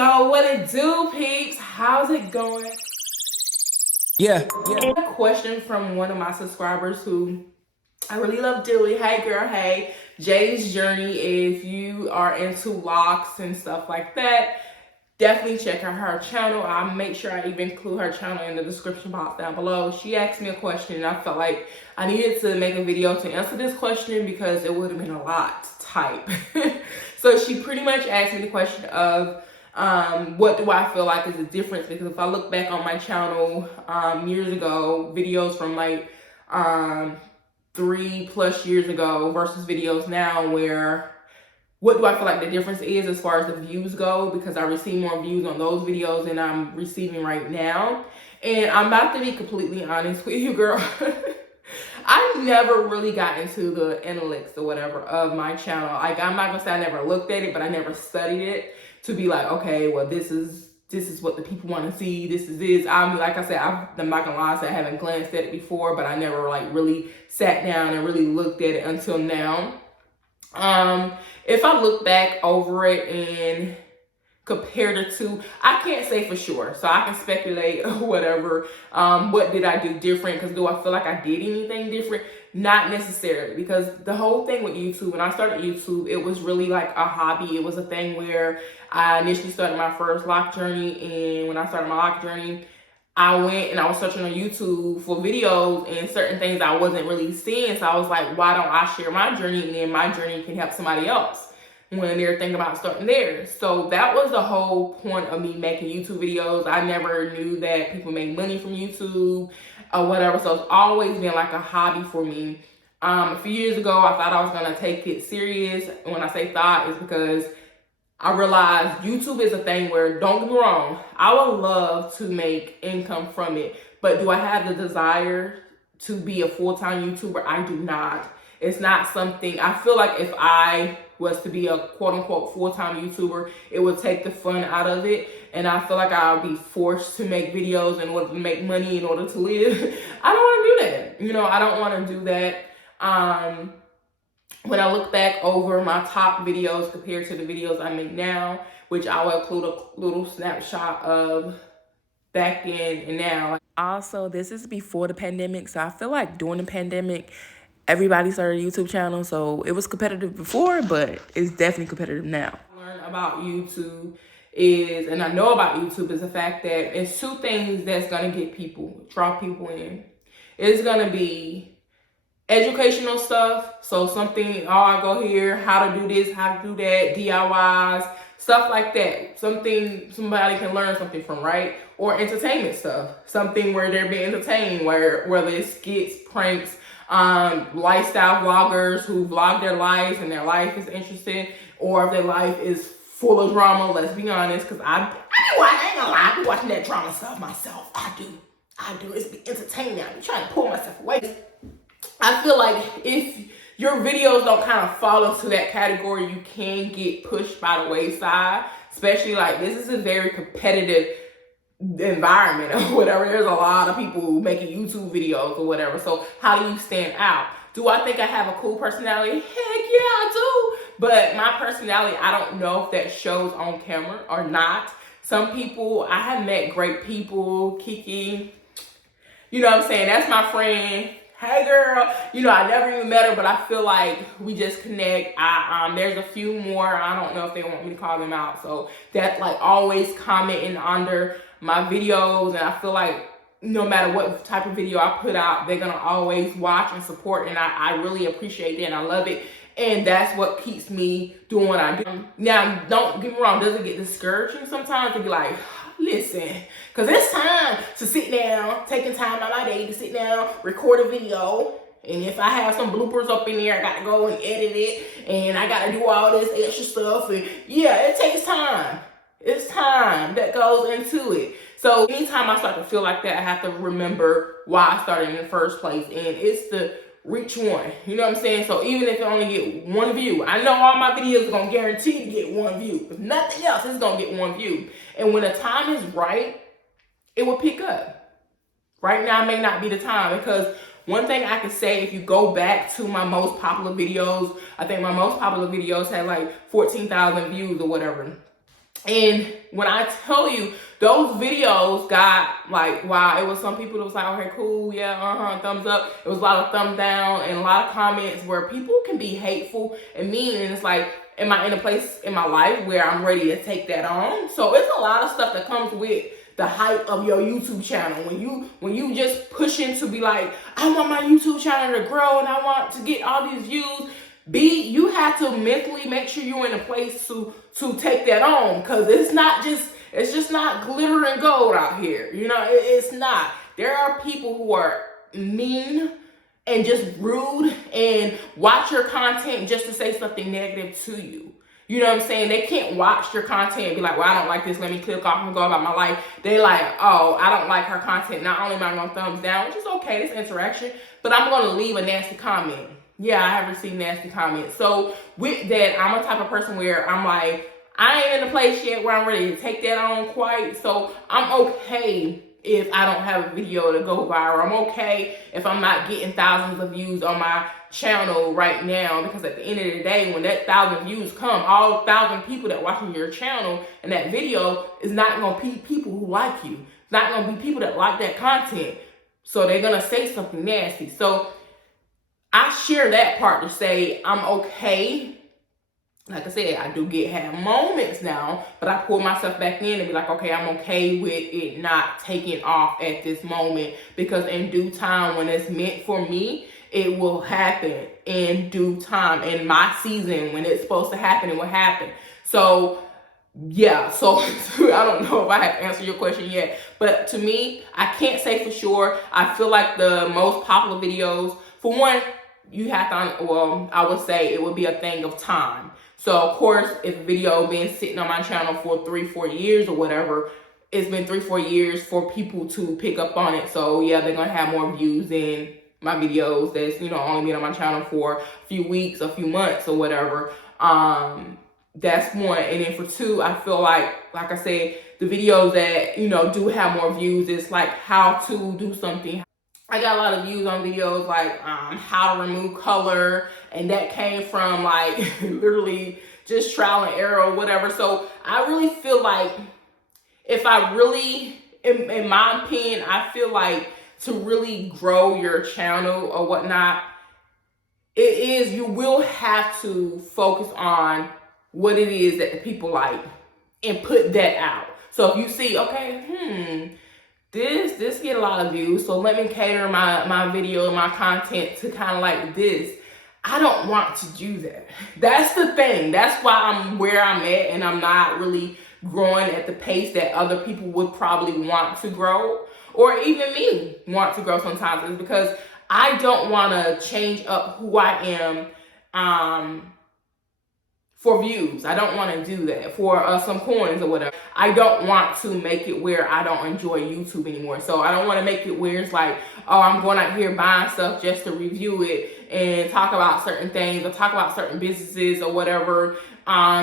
So what it do, peeps? How's it going? Yeah. A question from one of my subscribers who I really love dearly. Hey girl, hey. Jay's Journey. If you are into locks and stuff like that, definitely check out her channel. I'll make sure I even include her channel in the description box down below. She asked me a question and I felt like I needed to make a video to answer this question because it would have been a lot to type. So she pretty much asked me the question of what do I feel like is the difference? Because if I look back on my channel years ago, videos from like 3+ years ago versus videos now, where what do I feel like the difference is as far as the views go, because I receive more views on those videos than I'm receiving right now. And I'm about to be completely honest with you, girl. I never really got into the analytics or whatever of my channel. Like, I'm not gonna say I never looked at it, but I never studied it to be like, okay, well, this is what the people want to see. This is this. Like I said, I'm not gonna lie, I said I haven't glanced at it before, but I never like really sat down and really looked at it until now. If I look back over it and compare the two, I can't say for sure, so I can speculate or whatever. What did I do different? Because do I feel like I did anything different? Not necessarily, because the whole thing with YouTube, when I started YouTube, it was really like a hobby. It was a thing where I initially started my first lock journey, and when I started my lock journey, I went and I was searching on YouTube for videos and certain things I wasn't really seeing. So I was like, why don't I share my journey, and then my journey can help somebody else when they're thinking about starting theirs. So that was the whole point of me making YouTube videos. I never knew that people make money from YouTube or whatever. So it's always been like a hobby for me. A few years ago, I thought I was gonna take it serious. And when I say thought, it's because I realized YouTube is a thing where, don't get me wrong, I would love to make income from it, but do I have the desire to be a full-time YouTuber? I do not. It's not something, I feel like if I was to be a quote-unquote full-time YouTuber, it would take the fun out of it, and I feel like I'll be forced to make videos in order to make money, in order to live. I don't want to do that. You know, I don't want to do that. When I look back over my top videos compared to the videos I make now, which I will include a little snapshot of back then and now. Also, this is before the pandemic, so I feel like during the pandemic, everybody started a YouTube channel, so it was competitive before, but it's definitely competitive now. What I learned about YouTube is, and I know about YouTube, is the fact that it's two things that's gonna draw people in. It's gonna be educational stuff, so something, oh, I go here, how to do this, how to do that, DIYs, stuff like that. Something somebody can learn something from, right? Or entertainment stuff, something where they're being entertained, whether it's skits, pranks, lifestyle vloggers who vlog their lives and their life is interesting, or if their life is full of drama. Let's be honest, because I ain't gonna lie, I be watching that drama stuff myself. I do. It's be entertaining. I be trying to pull myself away. I feel like if your videos don't kind of fall into that category, you can get pushed by the wayside. Especially like, this is a very competitive environment or whatever. There's a lot of people making YouTube videos or whatever. So how do you stand out? Do I think I have a cool personality? Heck yeah, I do. But my personality, I don't know if that shows on camera or not. Some people, I have met great people. Kiki, you know what I'm saying? That's my friend. Hey girl, you know, I never even met her, but I feel like we just connect. There's a few more, I don't know if they want me to call them out, so that's like always commenting under my videos, and I feel like no matter what type of video I put out, they're gonna always watch and support, and I really appreciate that, and I love it, and that's what keeps me doing what I do. Now, don't get me wrong, does it get discouraging sometimes to be like, listen, because it's time to sit down, taking time out of my day to sit down, record a video. And if I have some bloopers up in there, I got to go and edit it. And I got to do all this extra stuff. And yeah, it takes time. It's time that goes into it. So anytime I start to feel like that, I have to remember why I started in the first place. And it's the reach one. You know what I'm saying? So even if I only get one view, I know all my videos are going to guarantee to get one view. If nothing else, it's going to get one view. And when the time is right, it will pick up. Right now may not be the time, because one thing I can say, if you go back to my most popular videos, I think my most popular videos had like 14,000 views or whatever. And when I tell you, those videos got like, wow, it was some people that was like, okay, cool, yeah, thumbs up. It was a lot of thumbs down and a lot of comments where people can be hateful and mean. And it's like, am I in a place in my life where I'm ready to take that on? So it's a lot of stuff that comes with the hype of your YouTube channel. When you just pushing to be like, I want my YouTube channel to grow and I want to get all these views. You have to mentally make sure you're in a place to take that on, because it's just not glitter and gold out here. You know, it's not. There are people who are mean and just rude and watch your content just to say something negative to you. You know what I'm saying? They can't watch your content and be like, well, I don't like this, let me click off and go about my life. They like, oh, I don't like her content. Not only am I gonna thumbs down, which is okay, it's interaction, but I'm gonna leave a nasty comment. Yeah, I have received nasty comments. So with that, I'm a type of person where I'm like, I ain't in a place yet where I'm ready to take that on quite. So I'm okay if I don't have a video to go viral. I'm okay if I'm not getting thousands of views on my channel right now, because at the end of the day, when that 1,000 views come, all 1,000 people that watching your channel and that video is not gonna be people who like you. It's not gonna be people that like that content. So they're gonna say something nasty. So I share that part to say I'm okay. Like I said, I do have moments now, but I pull myself back in and be like, okay, I'm okay with it not taking off at this moment, because in due time, when it's meant for me, it will happen in due time. In my season, when it's supposed to happen, it will happen. So yeah, so I don't know if I have answered your question yet, but to me, I can't say for sure. I feel like the most popular videos, for one, you have to, well, I would say it would be a thing of time. So of course, if a video been sitting on my channel for 3-4 years or whatever, it's been 3-4 years for people to pick up on it. So yeah, they're gonna have more views than my videos that's, you know, only been on my channel for a few weeks, a few months or whatever. That's one. And then for two, I feel like I said, the videos that, you know, do have more views, it's like how to do something. I got a lot of views on videos like how to remove color, and that came from like literally just trial and error or whatever. So I really feel like, if I really, in my opinion, I feel like to really grow your channel or whatnot, you will have to focus on what it is that the people like and put that out. So if you see, okay, this get a lot of views, so let me cater my video and my content to kind of like this. I don't want to do that. That's the thing. That's why I'm where I'm at, and I'm not really growing at the pace that other people would probably want to grow, or even me want to grow sometimes, is because I don't want to change up who I am for views. I don't want to do that for some coins or whatever. I don't want to make it where I don't enjoy YouTube anymore. So I don't want to make it where it's like, oh, I'm going out here buying stuff just to review it and talk about certain things or talk about certain businesses or whatever,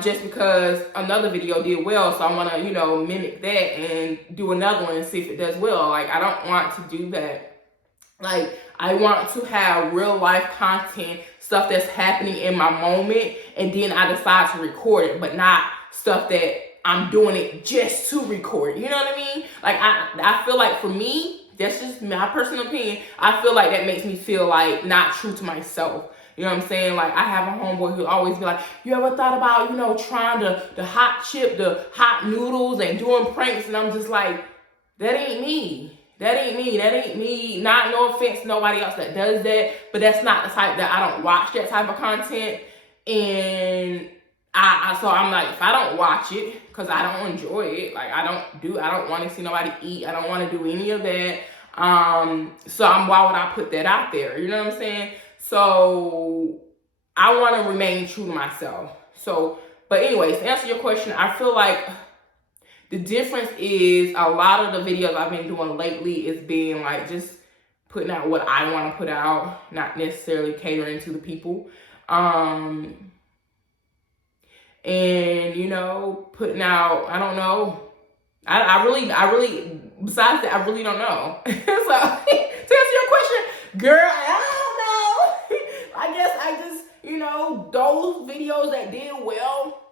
just because another video did well. So I want to, you know, mimic that and do another one and see if it does well. Like, I don't want to do that. Like, I want to have real life content, stuff that's happening in my moment, and then I decide to record it, but not stuff that I'm doing it just to record. You know what I mean? Like, I feel like, for me, that's just my personal opinion, I feel like that makes me feel like not true to myself. You know what I'm saying? Like, I have a homeboy who always be like, you ever thought about, you know, trying the hot chip, the hot noodles and doing pranks? And I'm just like, that ain't me. That ain't me. That ain't me. Not, no offense to nobody else that does that, but that's not the type that, I don't watch that type of content. And so I'm like, if I don't watch it, because I don't enjoy it, like I don't want to see nobody eat. I don't want to do any of that. So why would I put that out there? You know what I'm saying? So I want to remain true to myself. So, but anyways, to answer your question, I feel like the difference is a lot of the videos I've been doing lately is being like just putting out what I want to put out, not necessarily catering to the people. And, you know, putting out, I don't know. I really, besides that, I really don't know. So, to answer your question, girl, I don't know. I guess I just, you know, those videos that did well,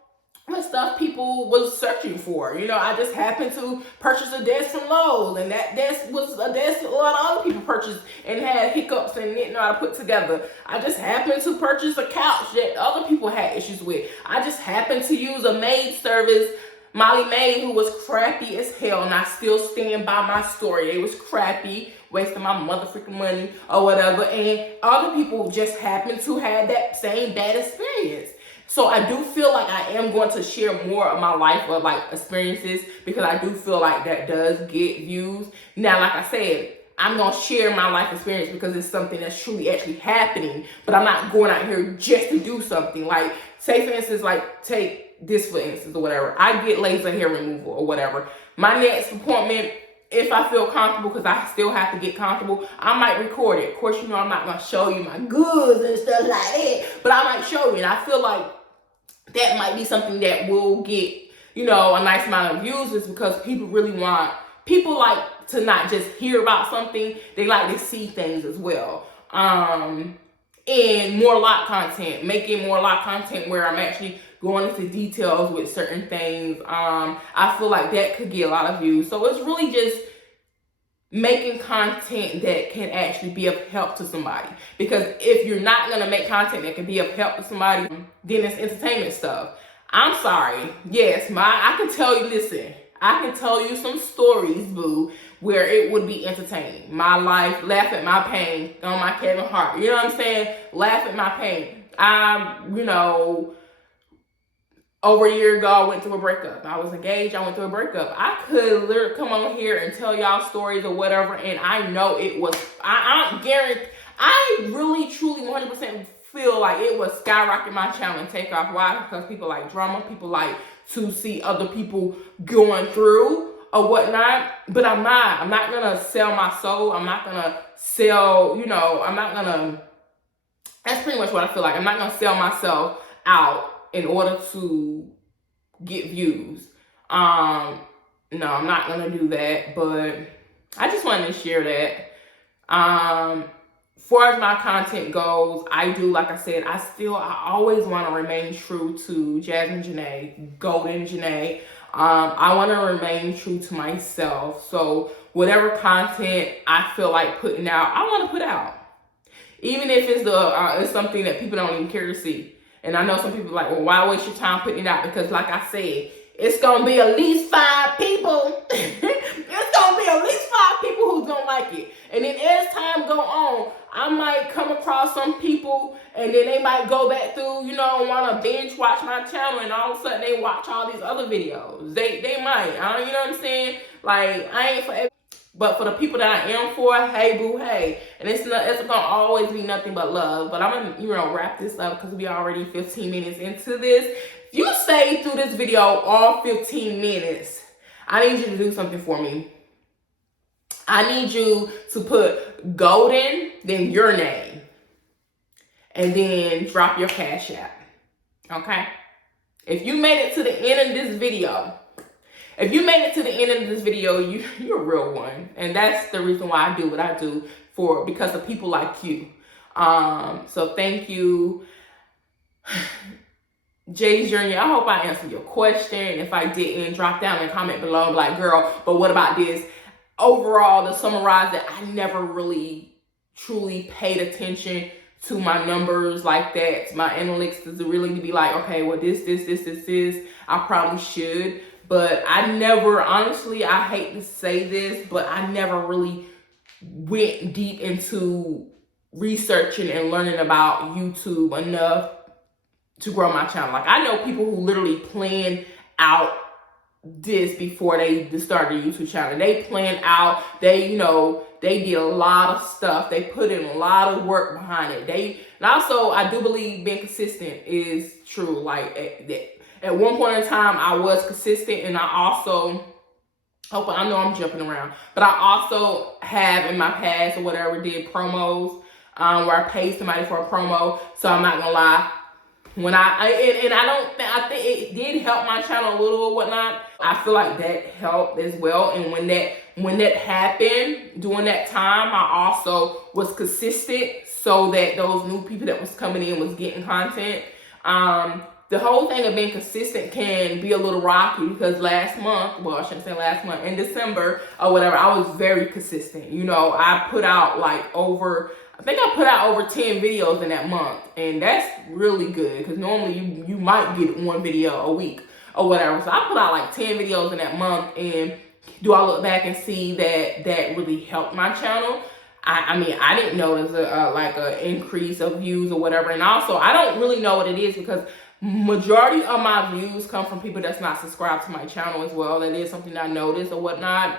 the stuff people was searching for. You know, I just happened to purchase a desk from Lowe's, and that desk was a desk a lot of other people purchased and had hiccups and didn't know how to put together. I just happened to purchase a couch that other people had issues with. I just happened to use a maid service, Molly Maid, who was crappy as hell, and I still stand by my story. It was crappy, wasting my motherfucking money or whatever, and other people just happened to have that same bad experience. So I do feel like I am going to share more of my life of like experiences, because I do feel like that does get views. Now, like I said, I'm going to share my life experience because it's something that's truly actually happening, but I'm not going out here just to do something. Like, say for instance, like take this for instance or whatever. I get laser hair removal or whatever. My next appointment, if I feel comfortable, because I still have to get comfortable, I might record it. Of course, you know, I'm not going to show you my goods and stuff like that, but I might show you. And I feel like that might be something that will get, you know, a nice amount of views, is because people like to not just hear about something, they like to see things as well. And more Loc content, making more Loc content where I'm actually going into details with certain things. I feel like that could get a lot of views. So it's really just making content that can actually be of help to somebody. Because if you're not going to make content that can be of help to somebody, then it's entertainment stuff. I'm sorry. Yes, I can tell you, listen, I can tell you some stories, boo, where it would be entertaining. My life, laugh at my pain on my Kevin Hart. You know what I'm saying? Laugh at my pain. You know, over a year ago, I went through a breakup. I was engaged. I went through a breakup. I could literally come on here and tell y'all stories or whatever, and I know it was, I guarantee, I really, truly, 100% feel like it was skyrocket my channel and take off. Why? Because people like drama. People like to see other people going through or whatnot. But I'm not going to sell my soul. I'm not going to sell, you know, that's pretty much what I feel like. I'm not going to sell myself out in order to get views. No, I'm not gonna do that, but I just wanted to share that. Far as my content goes, I do, like I said, I always want to remain true to Jasmine Janae, Golden Janae. I want to remain true to myself. So whatever content I feel like putting out, I want to put out, even if it's something that people don't even care to see. And I know some people are like, well, why waste your time putting it out? Because like I said, it's going to be at least 5 people. It's going to be at least 5 people who's going to like it. And then as time go on, I might come across some people and then they might go back through, you know, want to binge watch my channel, and all of a sudden they watch all these other videos. They might, you know what I'm saying? Like, I ain't for everybody. But for the people that I am for, hey boo, hey. And it's gonna always be nothing but love. But I'm gonna, you know, wrap this up because we already 15 minutes into this. If you stayed through this video all 15 minutes, I need you to do something for me. I need you to put Golden, then your name, and then drop your Cash App. Okay? If you made it to the end of this video, you're a real one. And that's the reason why I do what I do, because of people like you. So thank you. Jay Jr., I hope I answered your question. If I didn't, drop down in a comment below. Like, girl, but what about this? Overall, to summarize that, I never really truly paid attention to my numbers like that. My analytics is really to be like, okay, well, this. I probably should. But I never, honestly, I hate to say this, but I never really went deep into researching and learning about YouTube enough to grow my channel. Like, I know people who literally plan out this before they started a YouTube channel. They plan out, they did a lot of stuff. They put in a lot of work behind it. And also, I do believe being consistent is true. Like, at one point in time, I was consistent, and I know I'm jumping around, but I also have in my past or whatever did promos where I paid somebody for a promo. So I'm not gonna lie, when I think it did help my channel a little or whatnot. I feel like that helped as well. And when that happened during that time, I also was consistent so that those new people that was coming in was getting content. the whole thing of being consistent can be a little rocky because last month, well, I shouldn't say last month, in December or whatever, I was very consistent. You know, I put out like over 10 videos in that month, and that's really good because normally you might get one video a week or whatever. So I put out like 10 videos in that month, and do I look back and see that really helped my channel? I mean, I didn't notice a increase of views or whatever. And also, I don't really know what it is because majority of my views come from people that's not subscribed to my channel as well. That is something I noticed or whatnot.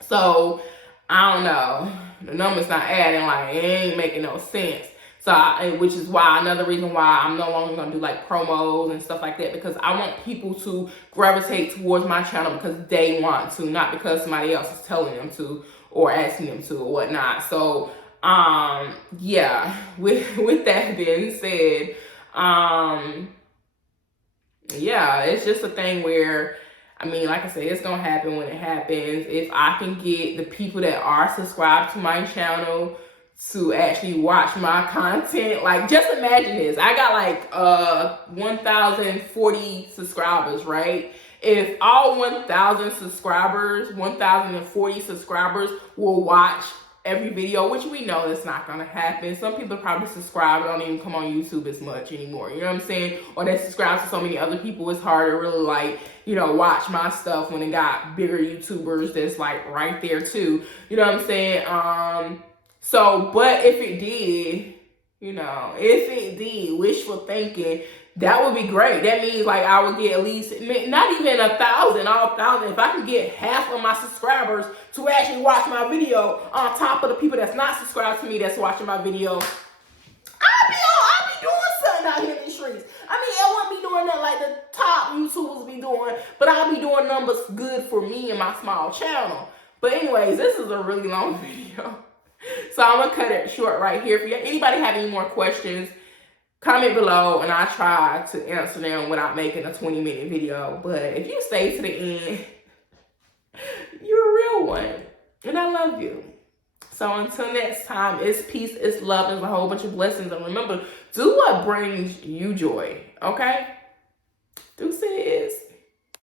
So, I don't know. The number's not adding, like, it ain't making no sense. So, which is why, another reason why I'm no longer going to do like promos and stuff like that, because I want people to gravitate towards my channel because they want to, not because somebody else is telling them to or asking them to or whatnot. So, yeah, with that being said, yeah, it's just a thing where, I mean, like I said, it's going to happen when it happens. If I can get the people that are subscribed to my channel to actually watch my content, like, just imagine this. I got like 1,040 subscribers, right? If all 1,040 subscribers will watch every video, which we know that's not gonna happen. Some people probably subscribe and don't even come on YouTube as much anymore, you know what I'm saying? Or they subscribe to so many other people, it's hard to really like, you know, watch my stuff when it got bigger YouTubers that's like right there too, you know what I'm saying? So, but if it did, you know, wishful thinking, that would be great. That means like I would get at least, not even 1,000, all 1,000. If I can get half of my subscribers to actually watch my video on top of the people that's not subscribed to me that's watching my video, I'll be doing something out here in the streets. I mean, I won't be doing that like the top YouTubers be doing, but I'll be doing numbers good for me and my small channel. But anyways, this is a really long video. So I'm going to cut it short right here. If anybody have any more questions, comment below and I'll try to answer them without making a 20-minute video. But if you stay to the end, you're a real one. And I love you. So until next time, it's peace, it's love, and a whole bunch of blessings. And remember, do what brings you joy. Okay? Deuces.